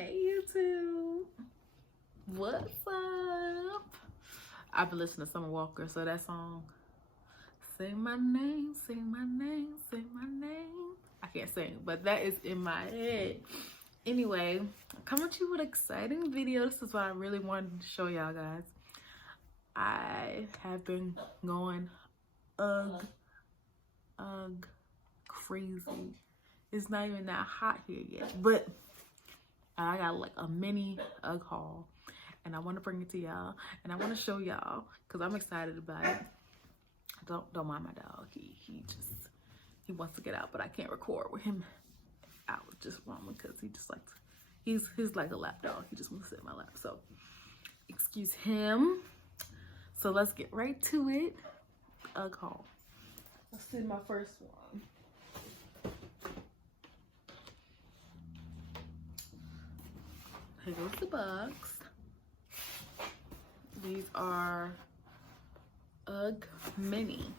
Hey YouTube, what's up? I've been listening to Summer Walker, so that song, say my name, say my name, say my name. I can't sing, but that is in my head. Anyway, coming to you with an exciting video. This is what I really wanted to show y'all guys. I have been going crazy. It's not even that hot here yet, but I got like a mini UGG haul and I want to bring it to y'all and I want to show y'all because I'm excited about it. Don't mind my dog. He wants to get out, but I can't record with him out just roaming because he's like a lap dog. He just wants to sit in my lap. So excuse him. So let's get right to it. UGG haul. Let's see my first one. Here goes the box. These are UGG Mini.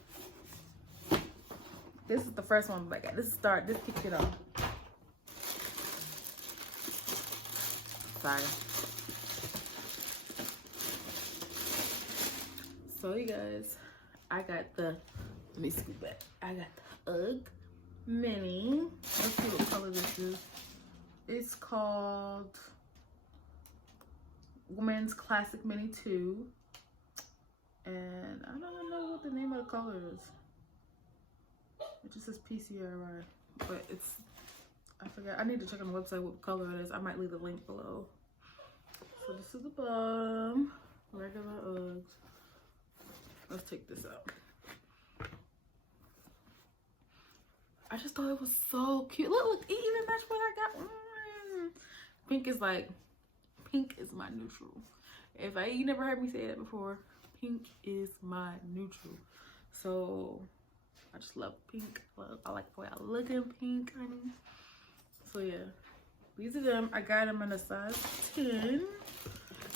This is the first one I got. This kicked it off. Sorry. So you guys, I got the, let me scoop back. I got the UGG Mini. Let's see what color this is. It's called Women's Classic Mini 2. And I don't know what the name of the color is. It just says PCRI. But it's, I forgot. I need to check on the website what color it is. I might leave a link below. So this is the bottom. Regular Uggs. Let's take this out. I just thought it was so cute. Look, it even matched what I got. Pink is my neutral. You never heard me say that before, pink is my neutral. So I just love pink. I like the way I look in pink, honey. So yeah, these are them. I got them in a size 10.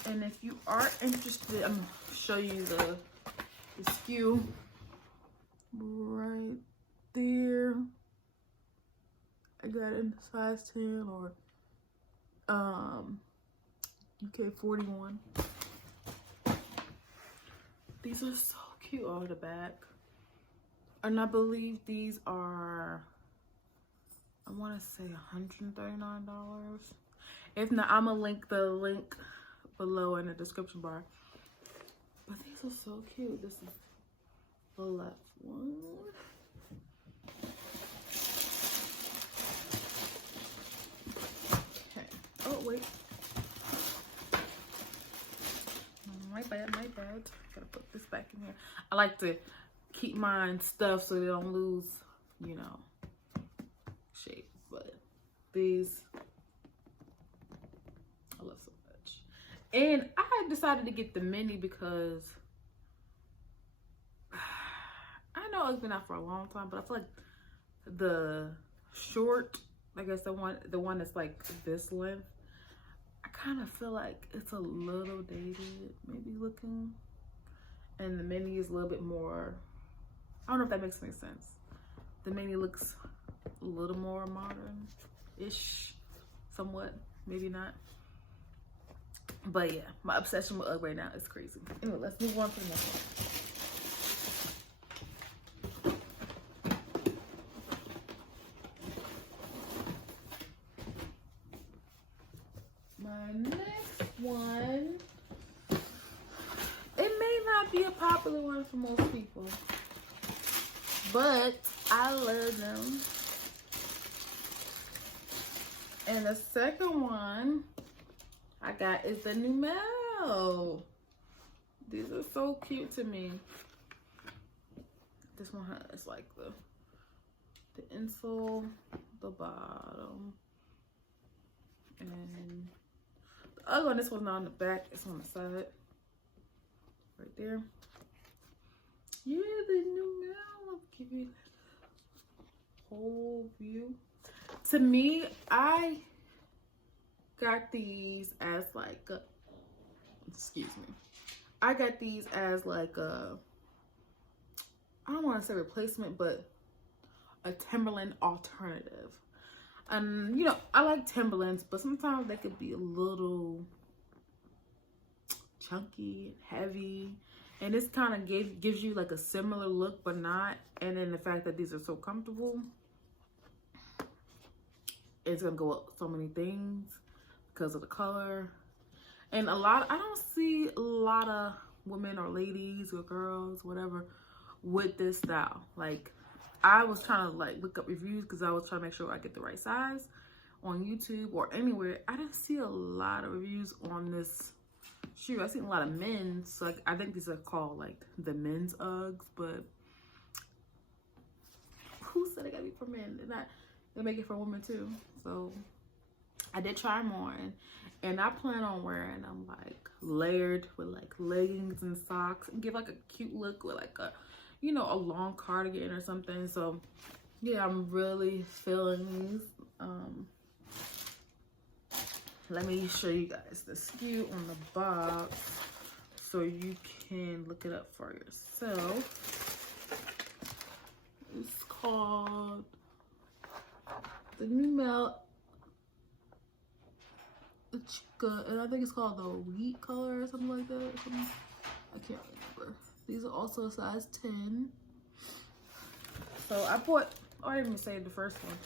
And if you are interested, I'm gonna show you the SKU right there. I got it in size 10 or UK 41. These are so cute. Oh, the back. And I believe these are, I want to say $139. If not, I'm gonna link the link below in the description bar. But these are so cute. This is the left one. Okay. Oh, wait. My bad. Gotta put this back in here. I like to keep mine stuffed so they don't lose, you know, shape. But these, I love so much. And I decided to get the mini because I know it's been out for a long time, but I feel like the short, I guess the one that's like this length, I kind of feel like it's a little dated, maybe looking. And the mini is a little bit more, I don't know if that makes any sense. The mini looks a little more modern-ish, somewhat, maybe not. But yeah, my obsession with UGG right now is crazy. Anyway, let's move on to the next one. My next one, it may not be a popular one for most people, but I love them. And the second one I got is the Neumel. These are so cute to me. This one has like the insole, the bottom, and the other one, this one's not on the back, it's on the side. Right there. Yeah, the Neumel. I'll give you the whole view. To me, I got these as like a, excuse me. I got these as like a, I don't want to say replacement, but a Timberland alternative. And you know, I like Timberlands, but sometimes they could be a little chunky and heavy. And this kind of gives you like a similar look, but not. And then the fact that these are so comfortable, it's gonna go up so many things because of the color. And I don't see a lot of women or ladies or girls, whatever, with this style. Like, I was trying to like look up reviews because I was trying to make sure I get the right size on YouTube or anywhere. I didn't see a lot of reviews on this shoe. I seen a lot of men's, so like, I think these are called like the men's Uggs, but who said it gotta be for men? They make it for women too. So I did try them on, and I plan on wearing them like layered with like leggings and socks and give like a cute look with like a, you know, a long cardigan or something. So yeah, I'm really feeling these. Let me show you guys the SKU on the box so you can look it up for yourself. It's called the Neumel Chica, and I think it's called the wheat color or something like that. I can't remember. These are also a size 10. So I bought, I didn't even say the first one.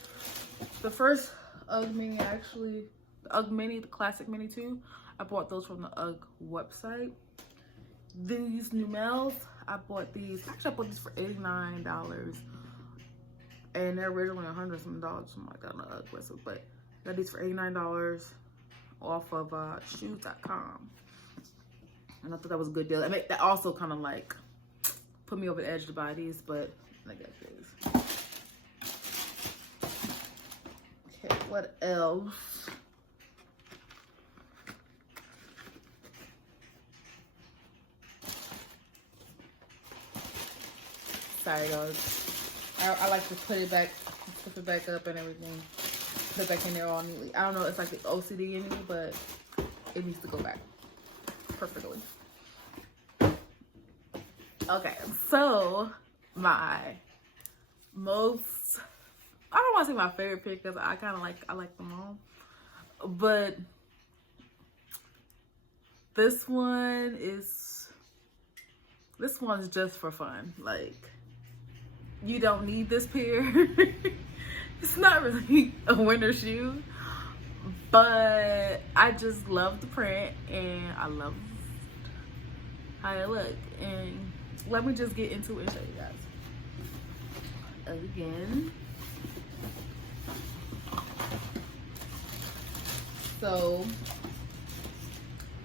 The first Ugg Mini, actually, the Ugg Mini, the classic Mini 2, I bought those from the Ugg website. These Neumels, I bought these, actually I bought these for $89. And they're originally $100 something, something like that on the Ugg website. But I got these for $89 off of shoes.com. And I thought that was a good deal. I mean, that also kind of like put me over the edge to buy these, but I got these. Okay, what else? Sorry, guys. I like to put it back, flip it back up and everything. Put it back in there all neatly. I don't know, it's like the OCD in me, but it needs to go back perfectly. Okay, so my most, I don't want to say my favorite pick because I like them all, but this one's just for fun. Like, you don't need this pair. It's not really a winter shoe, but I just love the print and I love how it look. And let me just get into it and show you guys. Again. So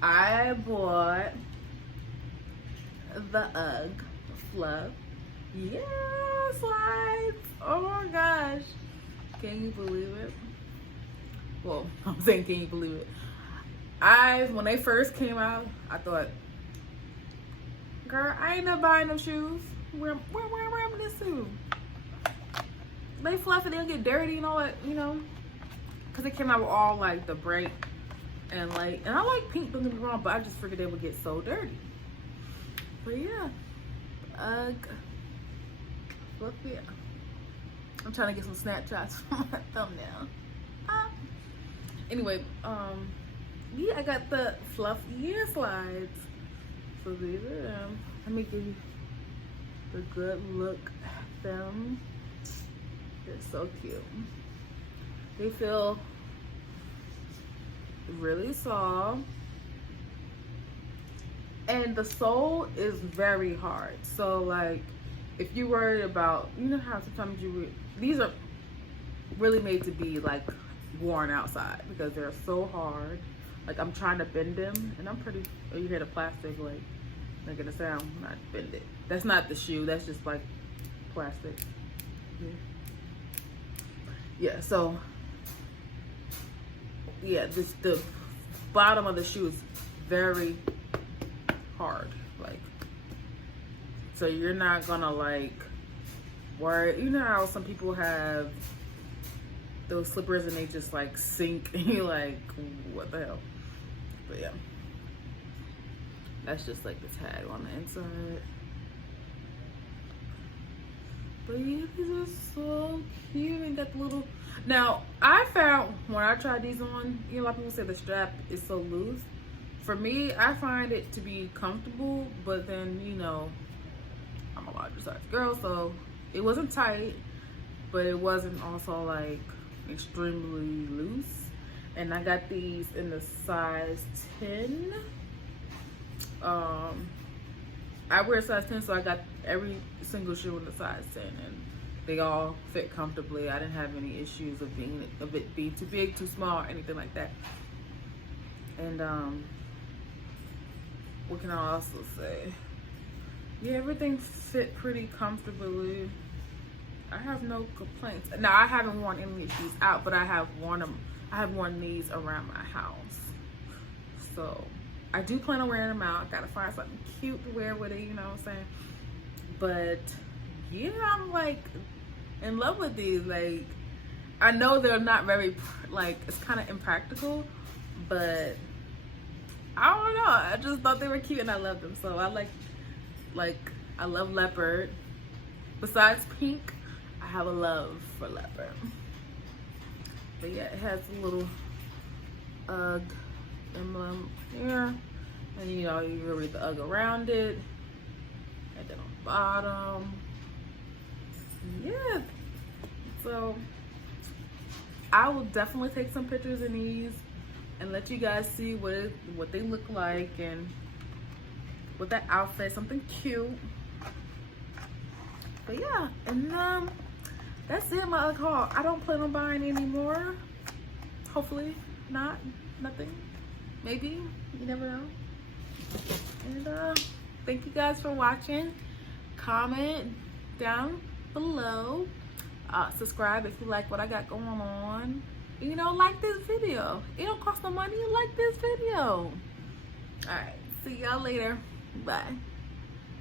I bought the Ugg Fluff. Yeah, slides. Oh my gosh. Can you believe it? Well, I'm saying, can you believe it? When they first came out, I thought, girl, I ain't not buying no shoes. Where am I wearing this to? They fluffy, they'll get dirty and all that, you know? Because they came out with all like the bright and light. And I like pink, don't get me wrong, but I just figured they would get so dirty. But yeah, Ugg. Look, yeah. I'm trying to get some Snapchats for my thumbnail. Anyway, yeah, I got the Fluff ear slides. So these are them. Let me give you the good look at them. They're so cute. They feel really soft. And the sole is very hard. So like, if you're worried about, you know how sometimes these are really made to be like worn outside because they're so hard. Like, I'm trying to bend them and I'm pretty, oh, you hear the plastic like making a sound, not bend it. That's not the shoe, that's just like plastic. Yeah, so yeah, the bottom of the shoe is very hard, like, so you're not gonna like worry. You know how some people have those slippers and they just like sink and you're like, what the hell? But yeah, that's just like the tag on the inside. But yeah, these are so cute and got the little. Now I found when I tried these on, you know, a lot of people say the strap is so loose. For me, I find it to be comfortable, but then, you know, I'm a larger size girl, so it wasn't tight, but it wasn't also like extremely loose. And I got these in the size 10. I wear a size 10, so I got every single shoe in the size 10, and they all fit comfortably. I didn't have any issues of being too big, too small, or anything like that. And what can I also say? Yeah, everything fit pretty comfortably. I have no complaints. Now I haven't worn any of these out, but I have worn them. I have worn these around my house, so I do plan on wearing them out. Gotta find something cute to wear with it, you know what I'm saying? But yeah, I'm like in love with these. Like, I know they're not very, like, it's kind of impractical, but I don't know. I just thought they were cute and I love them. So I I love leopard. Besides pink, I have a love for leopard. But yeah, it has a little UGG emblem here. And you know, you can read the UGG around it. And then on the bottom. Yeah. So I will definitely take some pictures in these and let you guys see what they look like and with that outfit, something cute. But yeah, and that's it, my UGG haul. I don't plan on buying any more. Hopefully not, nothing, maybe, you never know. And thank you guys for watching. Comment down below. Subscribe if you like what I got going on. You know, like this video. It don't cost no money. Like this video. All right, see y'all later. Bye.